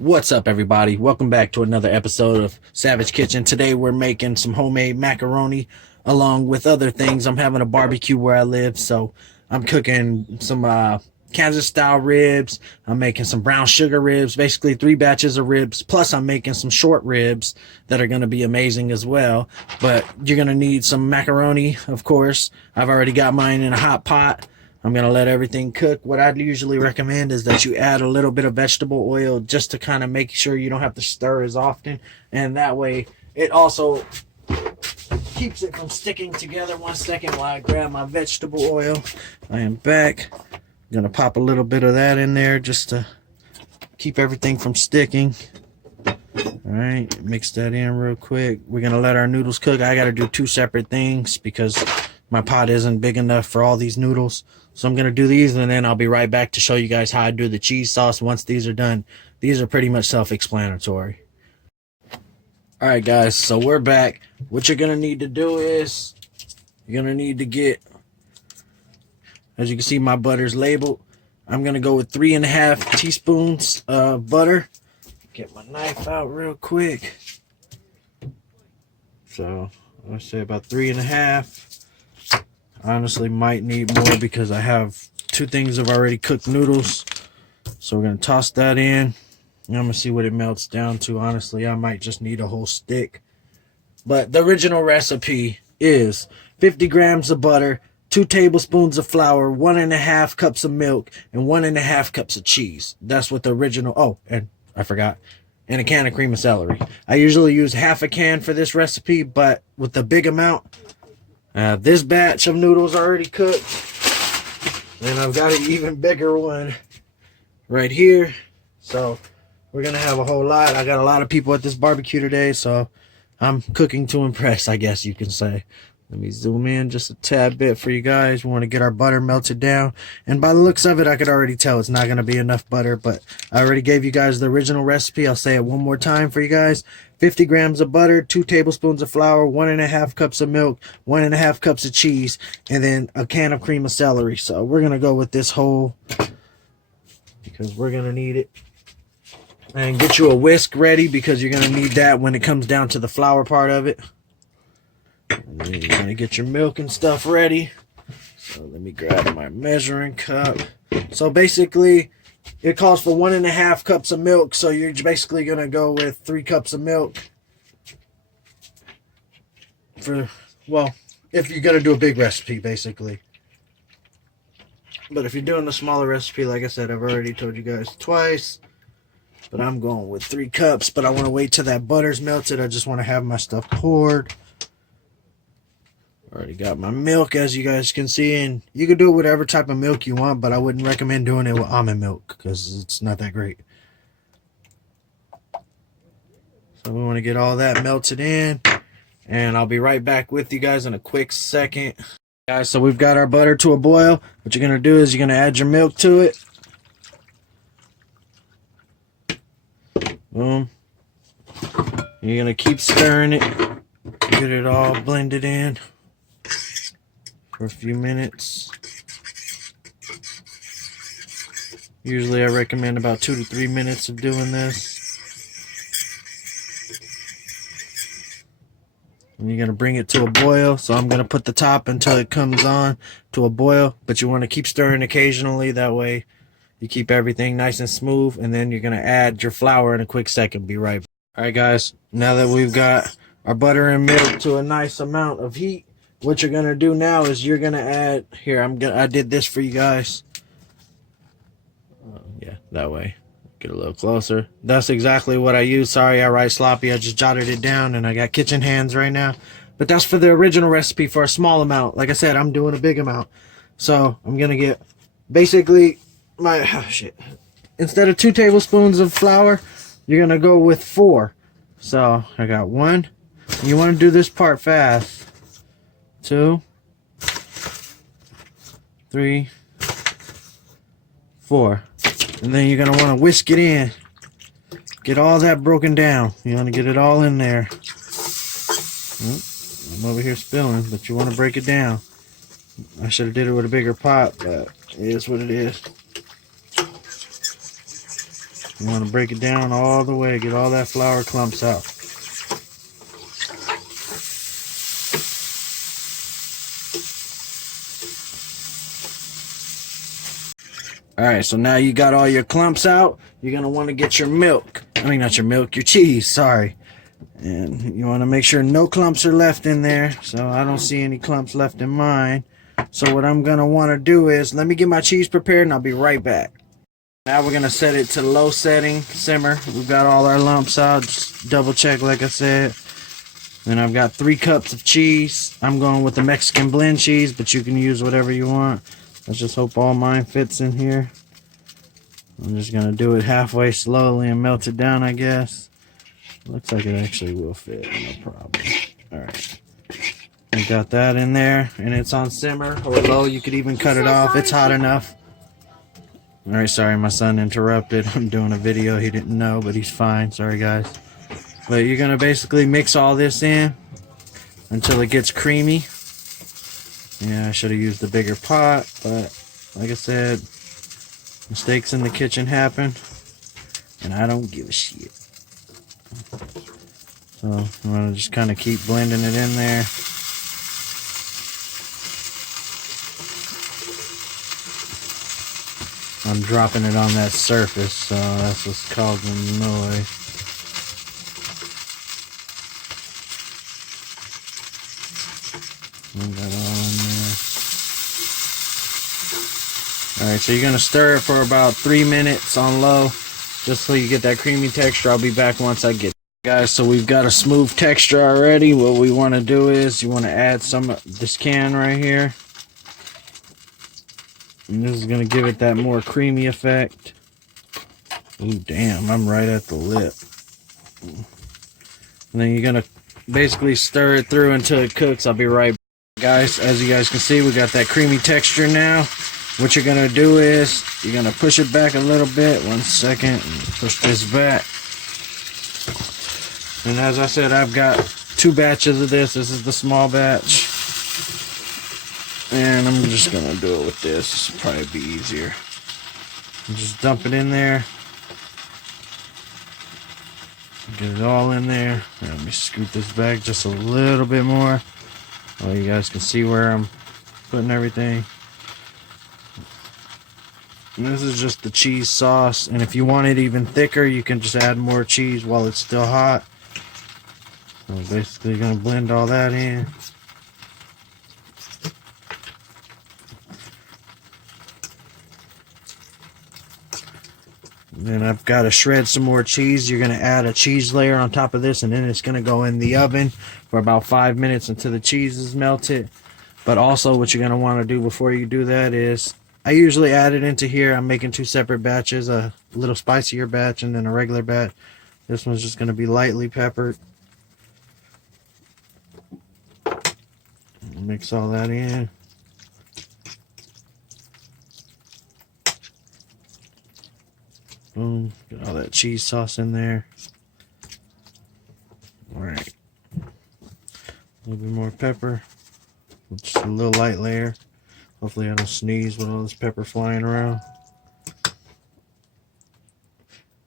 What's up, everybody? Welcome back to another episode of Savage Kitchen. Today we're making some homemade macaroni along with other things. I'm having a barbecue where I live, so I'm cooking some Kansas style ribs. I'm making some brown sugar ribs, basically 3 batches of ribs, plus I'm making some short ribs that are going to be amazing as well. But you're going to need some macaroni, of course. I've already got mine in a hot pot. I'm going to let everything cook. What I'd usually recommend is that you add a little bit of vegetable oil just to kind of make sure you don't have to stir as often. And that way it also keeps it from sticking together. 1 second while I grab my vegetable oil. I am back. I'm going to pop a little bit of that in there just to keep everything from sticking. Alright, mix that in real quick. We're going to let our noodles cook. I got to do 2 separate things because my pot isn't big enough for all these noodles. So I'm going to do these and then I'll be right back to show you guys how I do the cheese sauce once these are done. These are pretty much self-explanatory. Alright guys, so we're back. What you're going to need to do is you're going to need to get, as you can see, my butter's labeled. I'm going to go with 3.5 teaspoons of butter. Get my knife out real quick. So I'll say about 3.5. Honestly might need more because I have 2 things of already cooked noodles. So we're going to toss that in. And I'm going to see what it melts down to. Honestly, I might just need a whole stick. But the original recipe is 50 grams of butter, 2 tablespoons of flour, 1.5 cups of milk, and 1.5 cups of cheese. That's what the original... Oh, and I forgot. And a can of cream of celery. I usually use half a can for this recipe, but with the big amount... this batch of noodles already cooked, and I've got an even bigger one right here, so we're gonna have a whole lot. I got a lot of people at this barbecue today, so I'm cooking to impress, I guess you can say. Let me zoom in just a tad bit for you guys. We want to get our butter melted down, and by the looks of it, I could already tell it's not going to be enough butter, but I already gave you guys the original recipe. I'll say it one more time for you guys. 50 grams of butter, 2 tablespoons of flour, 1.5 cups of milk, 1.5 cups of cheese, and then a can of cream of celery. So we're going to go with this whole because we're going to need it. And get you a whisk ready because you're going to need that when it comes down to the flour part of it. And then you're going to get your milk and stuff ready. So let me grab my measuring cup. So basically, it calls for 1.5 cups of milk. So you're basically going to go with 3 cups of milk. Well, if you're going to do a big recipe, basically. But if you're doing a smaller recipe, like I said, I've already told you guys twice. But I'm going with 3 cups. But I want to wait till that butter's melted. I just want to have my stuff poured. Already got my milk, as you guys can see, and you can do it with whatever type of milk you want, but I wouldn't recommend doing it with almond milk because it's not that great. So we want to get all that melted in, and I'll be right back with you guys in a quick second. Guys, so we've got our butter to a boil. What you're going to do is you're going to add your milk to it. Boom. You're going to keep stirring it, get it all blended in for a few minutes. Usually I recommend about 2 to 3 minutes of doing this. And you're going to bring it to a boil. So I'm going to put the top until it comes on to a boil. But you want to keep stirring occasionally. That way you keep everything nice and smooth. And then you're going to add your flour in a quick second. Be right back. Alright guys, now that we've got our butter and milk to a nice amount of heat, what you're gonna do now is you're gonna add here. I did this for you guys. Yeah, that way. Get a little closer. That's exactly what I use. Sorry, I write sloppy. I just jotted it down, and I got kitchen hands right now. But that's for the original recipe for a small amount. Like I said, I'm doing a big amount, so I'm gonna get basically instead of 2 tablespoons of flour, you're gonna go with 4. So I got 1. You want to do this part fast. 2, 3, 4. And then you're going to want to whisk it in. Get all that broken down. You want to get it all in there. I'm over here spilling, but you want to break it down. I should have did it with a bigger pot, but it is what it is. You want to break it down all the way, get all that flour clumps out. Alright, so now you got all your clumps out. You're going to want to get your milk. I mean, not your milk, your cheese, sorry. And you want to make sure no clumps are left in there. So I don't see any clumps left in mine. So what I'm going to want to do is, let me get my cheese prepared and I'll be right back. Now we're going to set it to low setting, simmer. We've got all our lumps out. Just double check like I said. Then I've got 3 cups of cheese. I'm going with the Mexican blend cheese, but you can use whatever you want. Let's just hope all mine fits in here. I'm just going to do it halfway slowly and melt it down, I guess. Looks like it actually will fit, no problem. Alright. I got that in there, and it's on simmer or low. You could even cut it off. It's hot enough. Alright, sorry, my son interrupted. I'm doing a video. He didn't know, but he's fine. Sorry, guys. But you're going to basically mix all this in until it gets creamy. Yeah, I should have used a bigger pot, but like I said, mistakes in the kitchen happen, and I don't give a shit. So I'm going to just kind of keep blending it in there. I'm dropping it on that surface, so that's what's causing the noise. Move that all in there. Alright, so you're going to stir it for about 3 minutes on low, just so you get that creamy texture. I'll be back once I get it. Guys, so we've got a smooth texture already. What we want to do is, you want to add some of this can right here. And this is going to give it that more creamy effect. Ooh, damn, I'm right at the lip. And then you're going to basically stir it through until it cooks. I'll be right back. Guys, as you guys can see, we got that creamy texture now. What you're going to do is, you're going to push it back a little bit. 1 second. And push this back. And as I said, I've got 2 batches of this. This is the small batch. And I'm just going to do it with this. This will probably be easier. Just dump it in there. Get it all in there. Let me scoot this back just a little bit more. Oh, you guys can see where I'm putting everything. And this is just the cheese sauce. And if you want it even thicker, you can just add more cheese while it's still hot. So basically, you're going to blend all that in. Then I've got to shred some more cheese. You're going to add a cheese layer on top of this, and then it's going to go in the oven for about 5 minutes until the cheese is melted. But also what you're going to want to do before you do that is, I usually add it into here. I'm making 2 separate batches, a little spicier batch and then a regular batch. This one's just going to be lightly peppered. Mix all that in. Boom. Get all that cheese sauce in there. Alright. A little bit more pepper. Just a little light layer. Hopefully I don't sneeze with all this pepper flying around.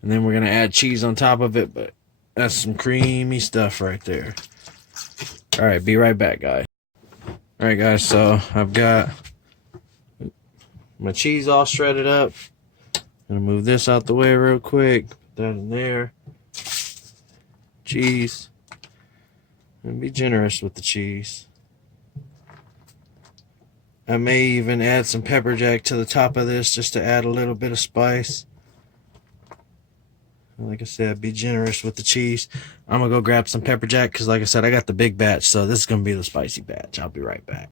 And then we're going to add cheese on top of it, but that's some creamy stuff right there. Alright, be right back, guys. Alright, guys, so I've got my cheese all shredded up. Gonna move this out the way real quick. Put that in there. Cheese. And be generous with the cheese. I may even add some pepper jack to the top of this just to add a little bit of spice. Like I said, be generous with the cheese. I'm gonna go grab some pepper jack because, like I said, I got the big batch, so this is gonna be the spicy batch. I'll be right back.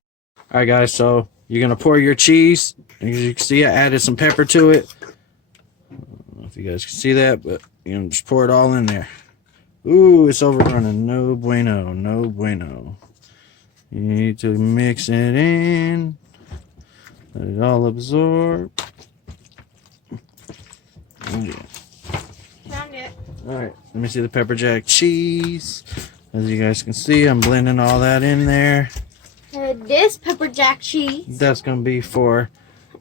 Alright, guys, so you're gonna pour your cheese. As you can see, I added some pepper to it. I don't know if you guys can see that, but you're gonna just pour it all in there. Ooh, it's overrunning. No bueno, no bueno. You need to mix it in. Let it all absorb. Oh, yeah. Found it. Alright, let me see the pepper jack cheese. As you guys can see, I'm blending all that in there. This pepper jack cheese. That's going to be for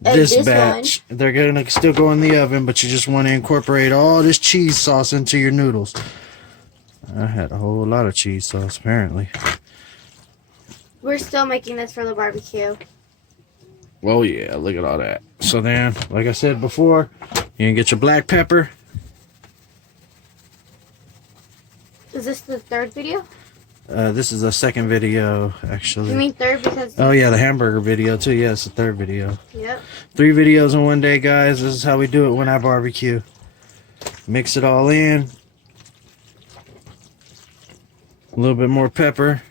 this this batch. They're gonna still go in the oven, but you just want to incorporate all this cheese sauce into your noodles. I had a whole lot of cheese sauce apparently. We're still making this for the barbecue. Well, yeah, look at all that. So then, like I said before, you can get your black pepper. Is this the third video? This is the second video, actually. You mean third because... Oh, yeah, the hamburger video, too. Yeah, it's the third video. Yep. 3 videos in one day, guys. This is how we do it when I barbecue. Mix it all in. A little bit more pepper.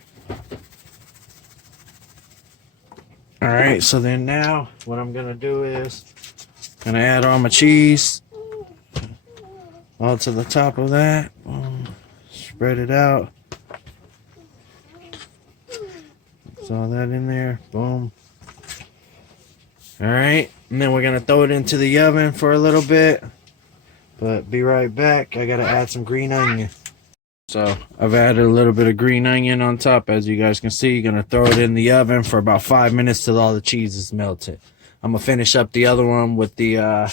Alright, so then now, what I'm going to do is... going to add all my cheese. All to the top of that. Spread it out. All that in there. Boom. Alright. And then we're going to throw it into the oven for a little bit. But be right back. I got to add some green onion. So I've added a little bit of green onion on top. As you guys can see, you're going to throw it in the oven for about 5 minutes till all the cheese is melted. I'm going to finish up the other one with the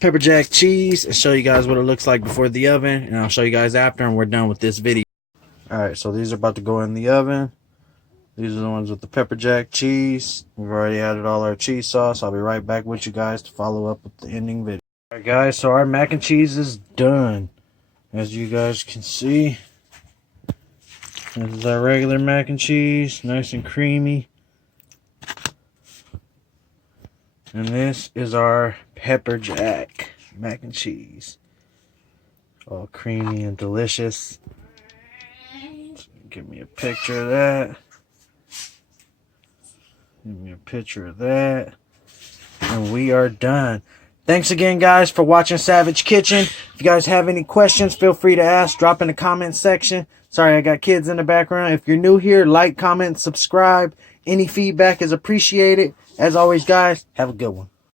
pepper jack cheese and show you guys what it looks like before the oven. And I'll show you guys after, and we're done with this video. Alright, so these are about to go in the oven. These are the ones with the pepper jack cheese. We've already added all our cheese sauce. I'll be right back with you guys to follow up with the ending video. Alright guys, so our mac and cheese is done. As you guys can see, this is our regular mac and cheese, nice and creamy. And this is our pepper jack mac and cheese. All creamy and delicious. So give me a picture of that. Give me a picture of that. And we are done. Thanks again, guys, for watching Savage Kitchen. If you guys have any questions, feel free to ask. Drop in the comment section. Sorry, I got kids in the background. If you're new here, like, comment, subscribe. Any feedback is appreciated. As always, guys, have a good one.